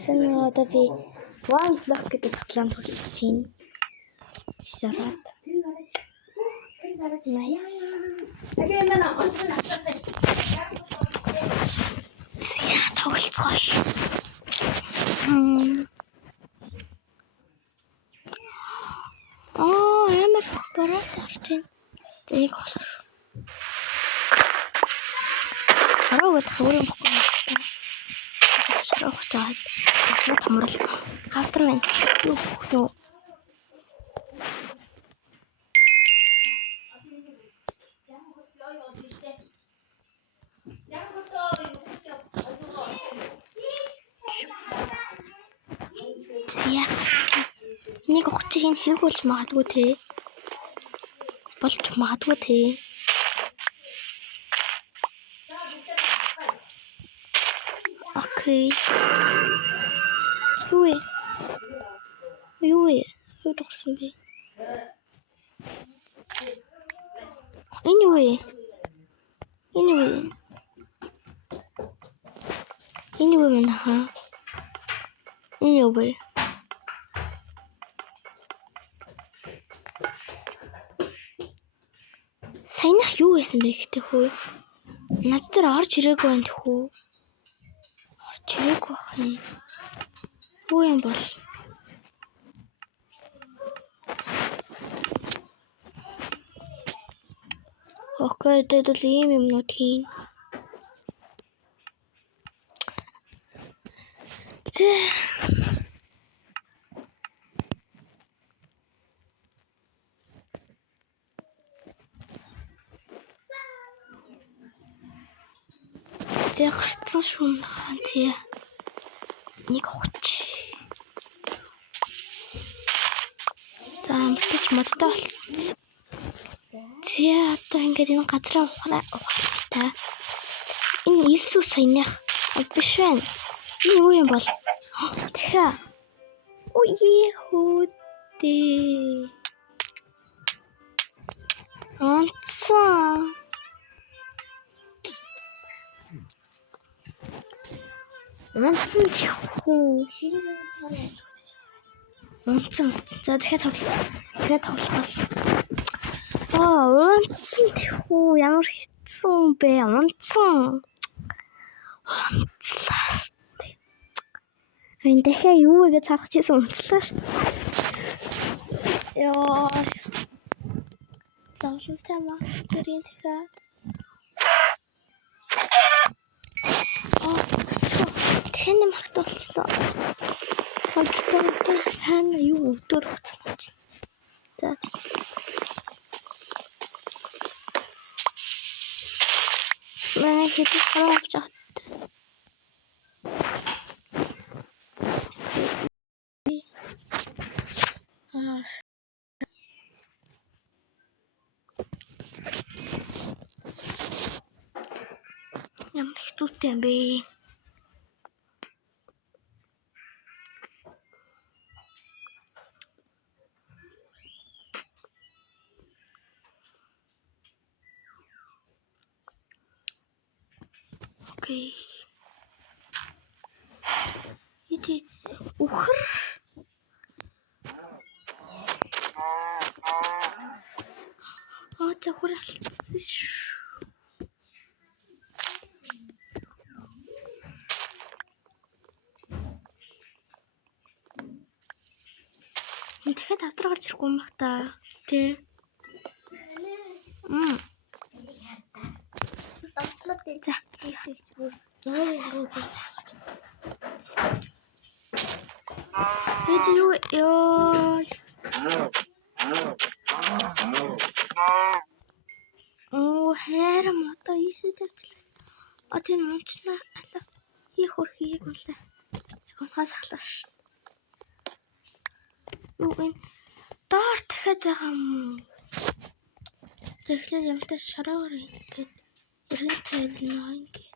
Сайн одоо би one block гэдэг тоглоом хийж байна. Шараад. Nice. Яа тоглоцгоош. Ямар бороо тийм. Энийг болохоор. Хараагаад хөрөн бохгүй. Шарах чаад. Ахад хамрал. Хавтар байна. Юу. Энийг ухчих юм хэрэг болж магадгүй те. Болж магадгүй те. Окей. Юу тогсон бэ? Anyway. Манайха. Anyway. Саянах юу байсан бэ гэхдээ хөө? Над дээр орж ирээгүй байна хөө. Орж ирээгүй байх юм. Юу юм бол? Окей, тэдэл ийм юмнууд хийн. Тэг гарцсан шүүн хаан тий. Нэг хуч. За амтч модтой бол. Тий одоо ингээд энэ газраа ухраа та. Энэ Иесус саяных биш байна. Энэ юу юм бол? Дахиа. Хүүдээ. Онцсон. Онцсон хүү. Онцсон. За дахиад тоглох. Онцсон хүү. Ямар хэцүү бэ? Онцсон. Онцлаа. Энэ дахиад юу гэж харах чийсэн онцлаа. Яа. Замлантай мастэрийн дахиад. Тэний магт болчихлоо. Хөлтөөртэй хаана юу өвдөр хуцсан. За. Манай хэд хараа авч чад. Ямар хэцүүтэй юм бэ? Окей. Иди ухар. Захур алдсан шүү. Дахиад авдар гарч ирэхгүй юм бах та. Тэ. За. Эд юу ёо. Хайр мото ийшээ тавьчлаа. Тэр унцнаа алаа. Их хөрхийг үлээ. Хаас ахлаа ш. Юу вэ? Доор дахиад байгаа юм. Тэгэхлээр ямтай шараагаар ингээд иргэн тавилнаа ингээд.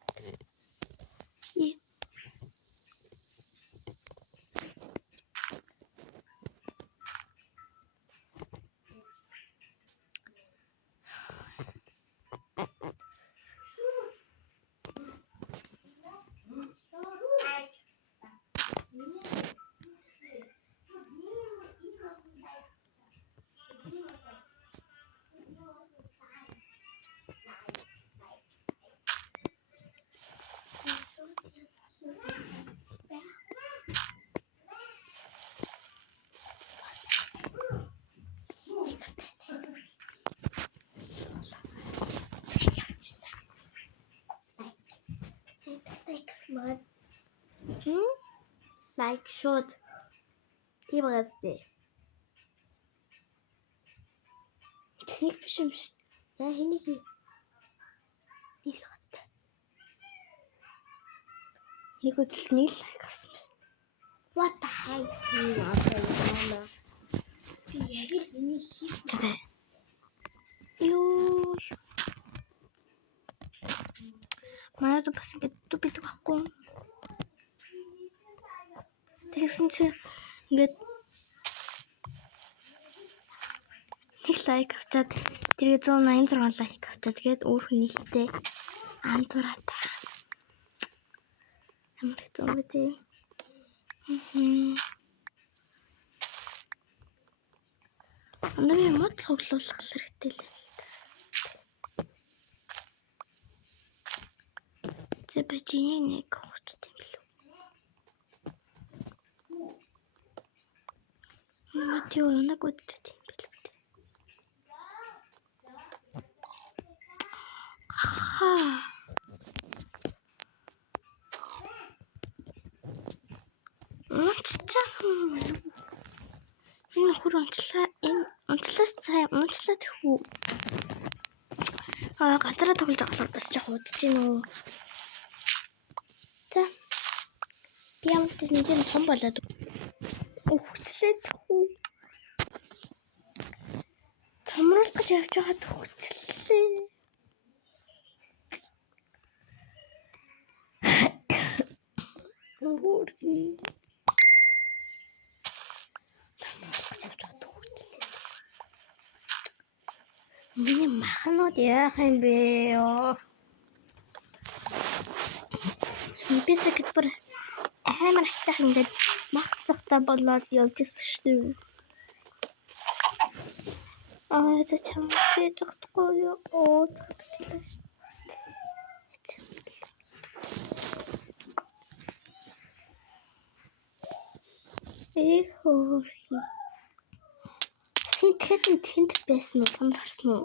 Лайк шууд. Тийм байгаас тээ. Тэнийг биш юм биш. Яа хэнийг нийл хастай. Нэг удаа нийл лайк авсан биш. What the hell? Яа. Тий яг л миний хийх. Юу. Манайд бас ингэж дубидэг байхгүй. Тэгсэн чи ингээд нэг лайк авчаад тэргээ 186 лайк авчаад тэгээд өөр хүний хэлтэй андуураатай. Ямар их юм бэ тий. Андаа мод тоглуулах хэрэгтэй л. Тэбэжиний нэг хуцтай юм лүү. Матио нэг үдтэй тийм билээ. Ха. Унцсан. Энэ хөр унцлаас цай унцлаад хүү. Гадараа тоглож байгаа бас жоо удаж гин үү. За. Би ямар ч нэг юм хон болоод өгчлээ хүү. Томруулах гэж явж байгаад өгчлээ. Өгөрхий. Миний махнууд яах юм бэ? Би тэгэд бүр амар хайтах ингээд мах цагтаа болоод явж ирсэн шүү дээ. За чам би тогтохгүй юу? Тогтчихлаа. Хөрхий. Тэнд байсан уу? Танд харсан уу?